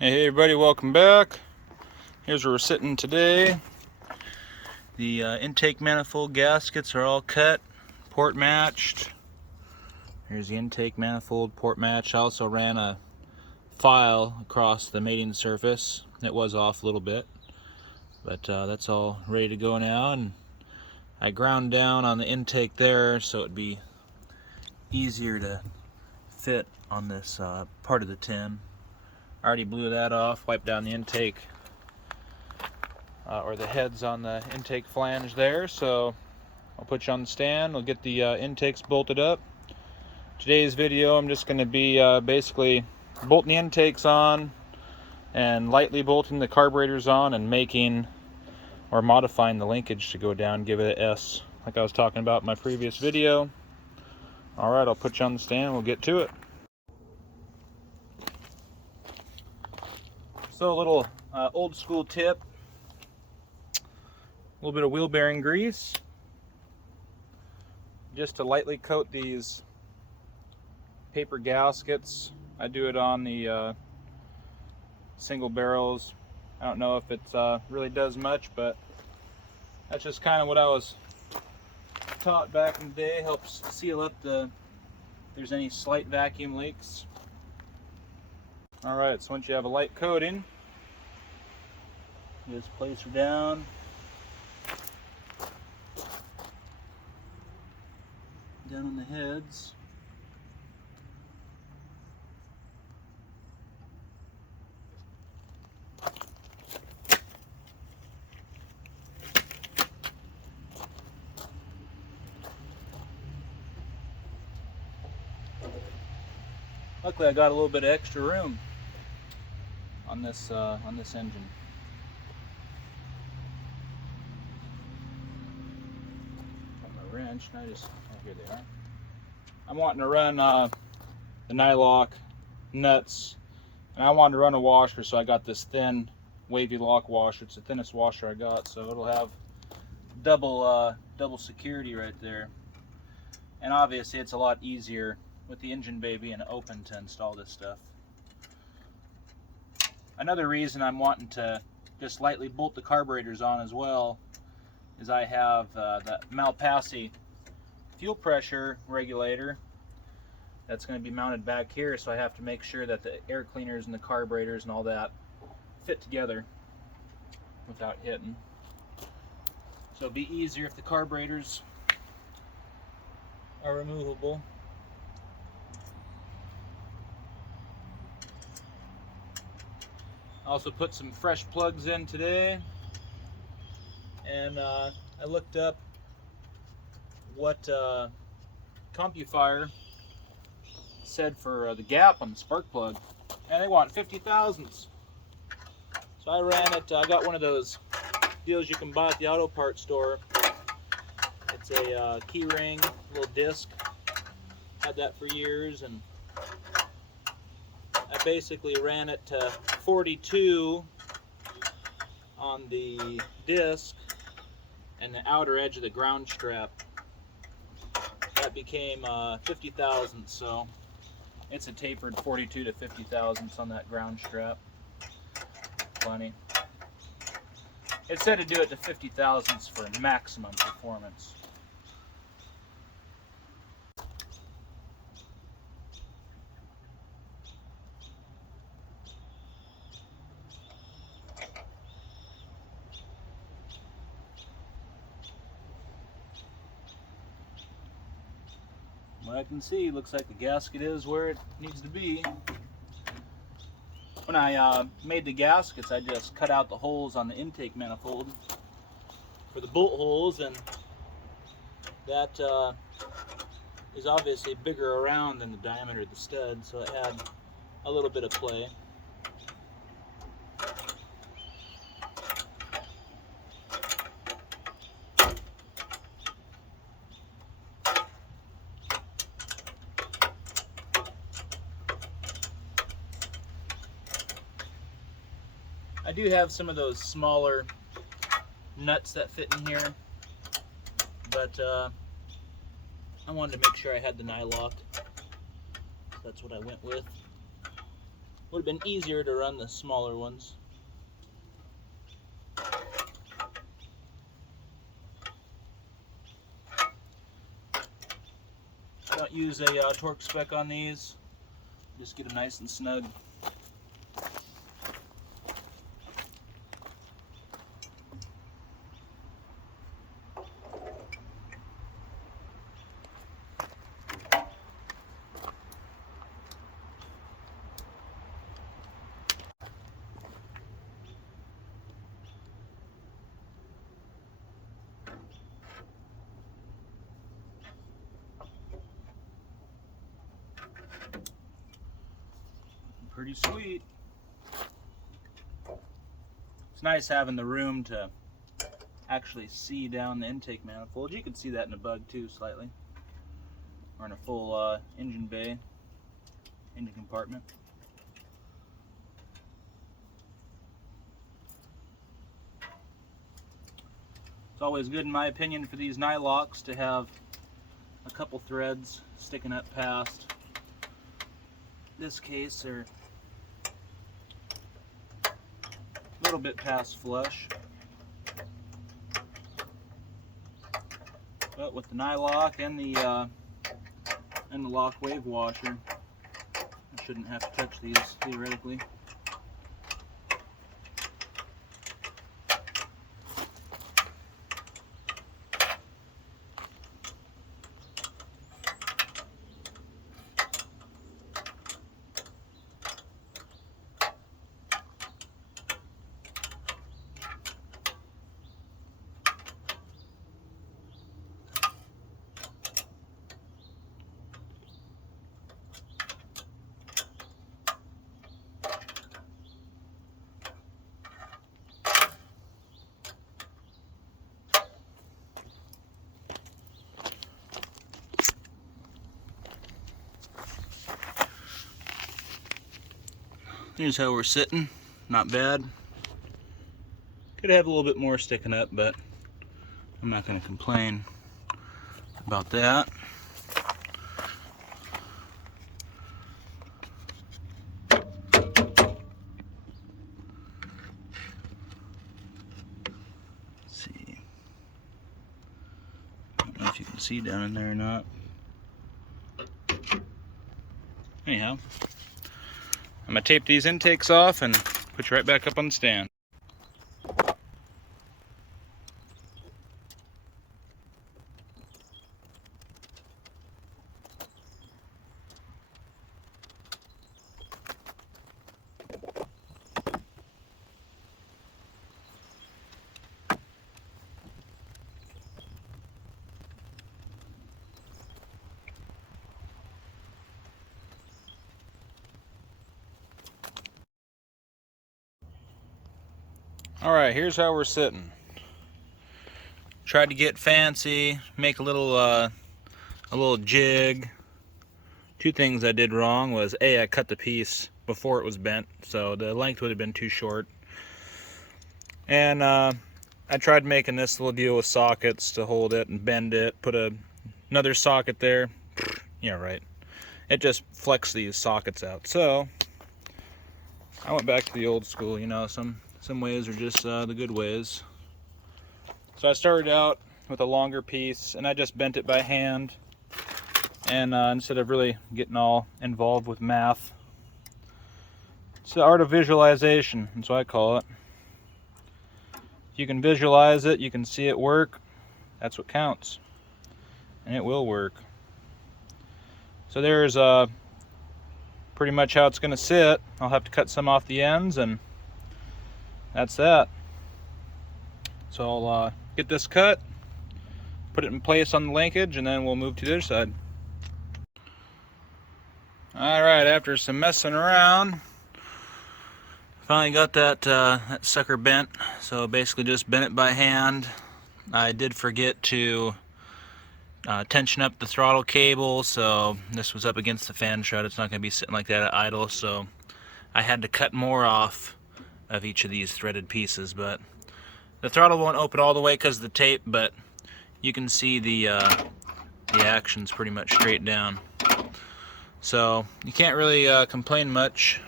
Hey everybody, welcome back. Here's where we're sitting today. The intake manifold gaskets are all cut, port matched. Here's the intake manifold, port matched. I also ran a file across the mating surface. It was off a little bit, but that's all ready to go now. And I ground down on the intake there so it'd be easier to fit on this part of the tin. I already blew that off, wiped down the intake or the heads on the intake flange there, so I'll put you on the stand. We'll get the intakes bolted up. Today's video I'm just going to be basically bolting the intakes on and lightly bolting the carburetors on and making or modifying the linkage to go down, give it an S like I was talking about in my previous video. Alright, I'll put you on the stand and we'll get to it. So a little old school tip, a little bit of wheel bearing grease just to lightly coat these paper gaskets. I do it on the single barrels. I don't know if it really does much, but that's just kind of what I was taught back in the day. Helps seal up if there's any slight vacuum leaks. Alright, so once you have a light coating, just place her down. Down on the heads. Luckily I got a little bit of extra room on this engine. Got my wrench, and here they are. I'm wanting to run the nylock nuts, and I wanted to run a washer, so I got this thin wavy lock washer. It's the thinnest washer I got, so it'll have double security right there. And obviously it's a lot easier with the engine bay being open to install this stuff. Another reason I'm wanting to just lightly bolt the carburetors on as well is I have the Malpassi fuel pressure regulator that's going to be mounted back here, so I have to make sure that the air cleaners and the carburetors and all that fit together without hitting. So it'll be easier if the carburetors are removable. I also put some fresh plugs in today, and I looked up what CompuFire said for the gap on the spark plug, and they want 50 thousandths. So I ran it. I got one of those deals you can buy at the auto parts store. It's a key ring, little disc. Had that for years, and I basically ran it to 42 on the disc and the outer edge of the ground strap. That became 50 thousandths, so it's a tapered 42 to 50 thousandths on that ground strap. Plenty. It said to do it to 50 thousandths for maximum performance. What I can see, looks like the gasket is where it needs to be. When I made the gaskets, I just cut out the holes on the intake manifold for the bolt holes, and that is obviously bigger around than the diameter of the stud, so it had a little bit of play. I do have some of those smaller nuts that fit in here, but I wanted to make sure I had the nylock. That's what I went with. Would have been easier to run the smaller ones. I don't use a torque spec on these. Just get them nice and snug. Pretty sweet. It's nice having the room to actually see down the intake manifold. You can see that in a bug too, slightly, or in a full engine bay, engine compartment. It's always good, in my opinion, for these nylocks to have a couple threads sticking up past. This case, they're a little bit past flush, but with the nylock and the lock wave washer, I shouldn't have to touch these theoretically. Here's how we're sitting. Not bad. Could have a little bit more sticking up, but I'm not going to complain about that. Let's see. I don't know if you can see down in there or not. Anyhow, I'm going to tape these intakes off and put you right back up on the stand. Alright, here's how we're sitting. Tried to get fancy, make a little jig. Two things I did wrong was A, I cut the piece before it was bent, so the length would have been too short. And I tried making this little deal with sockets to hold it and bend it, put another socket there. Yeah, right. It just flexed these sockets out. So I went back to the old school, you know, some ways are just the good ways. So I started out with a longer piece and I just bent it by hand, and instead of really getting all involved with math. It's the art of visualization, that's what I call it. If you can visualize it, you can see it work, that's what counts, and it will work. So there's pretty much how it's going to sit. I'll have to cut some off the ends, and that's that. So I'll get this cut, put it in place on the linkage, and then we'll move to the other side. Alright, after some messing around, finally got that sucker bent. So basically just bent it by hand. I did forget to tension up the throttle cable, so this was up against the fan shroud. It's not going to be sitting like that at idle, so I had to cut more off of each of these threaded pieces. But the throttle won't open all the way because of the tape, but you can see the action's pretty much straight down. So you can't really complain much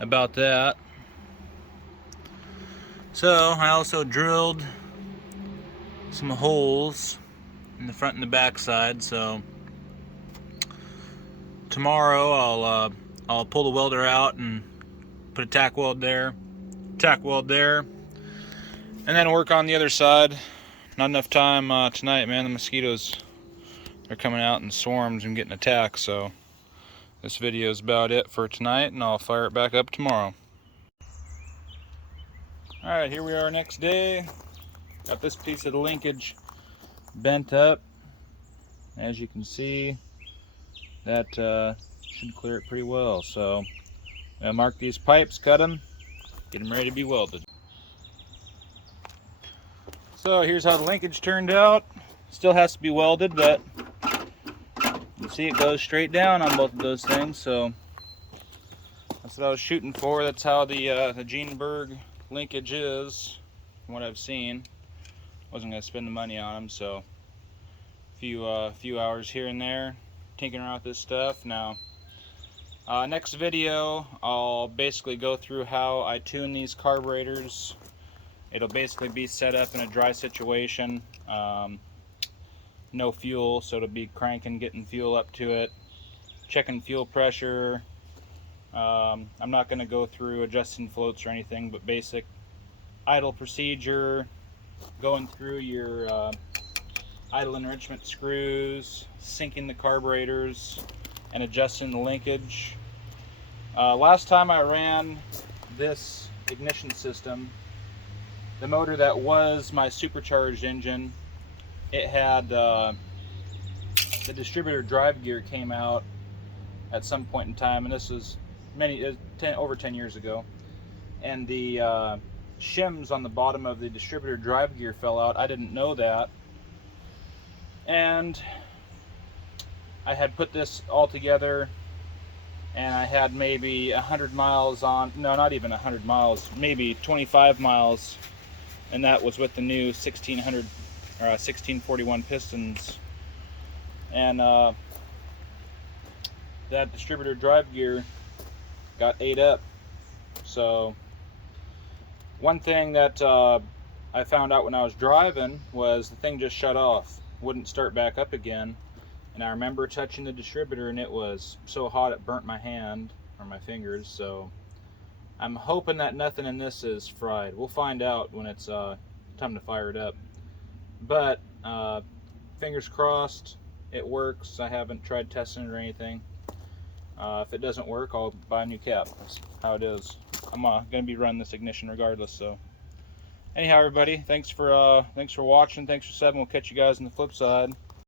about that. So I also drilled some holes in the front and the back side, so tomorrow I'll pull the welder out and put a tack weld there, and then work on the other side. Not enough time tonight, man. The mosquitoes are coming out in swarms and getting attacked, so this video is about it for tonight, and I'll fire it back up tomorrow. Alright, here we are next day. Got this piece of the linkage bent up. As you can see, that should clear it pretty well. So I'll mark these pipes, cut them, get them ready to be welded. So here's how the linkage turned out. Still has to be welded, but you can see it goes straight down on both of those things. So that's what I was shooting for. That's how the berg linkage is, from what I've seen. Wasn't going to spend the money on them, so a few hours here and there tinkering around with this stuff. Now next video I'll basically go through how I tune these carburetors. It'll basically be set up in a dry situation, no fuel, so it'll be cranking, getting fuel up to it, checking fuel pressure. I'm not going to go through adjusting floats or anything, but basic idle procedure, going through your idle enrichment screws, sinking the carburetors, and adjusting the linkage. Last time I ran this ignition system, the motor that was my supercharged engine, it had the distributor drive gear came out at some point in time, and this was over 10 years ago, and the shims on the bottom of the distributor drive gear fell out. I didn't know that, and I had put this all together, and I had maybe 100 miles on, no, not even 100 miles, maybe 25 miles, and that was with the new 1600 or 1641 pistons. And that distributor drive gear got ate up. So one thing that I found out when I was driving was the thing just shut off, wouldn't start back up again. And I remember touching the distributor, and it was so hot it burnt my hand or my fingers. So I'm hoping that nothing in this is fried. We'll find out when it's time to fire it up. But fingers crossed it works. I haven't tried testing it or anything. If it doesn't work, I'll buy a new cap. That's how it is. I'm going to be running this ignition regardless. So anyhow, everybody, thanks for watching. Thanks for subbing. We'll catch you guys on the flip side.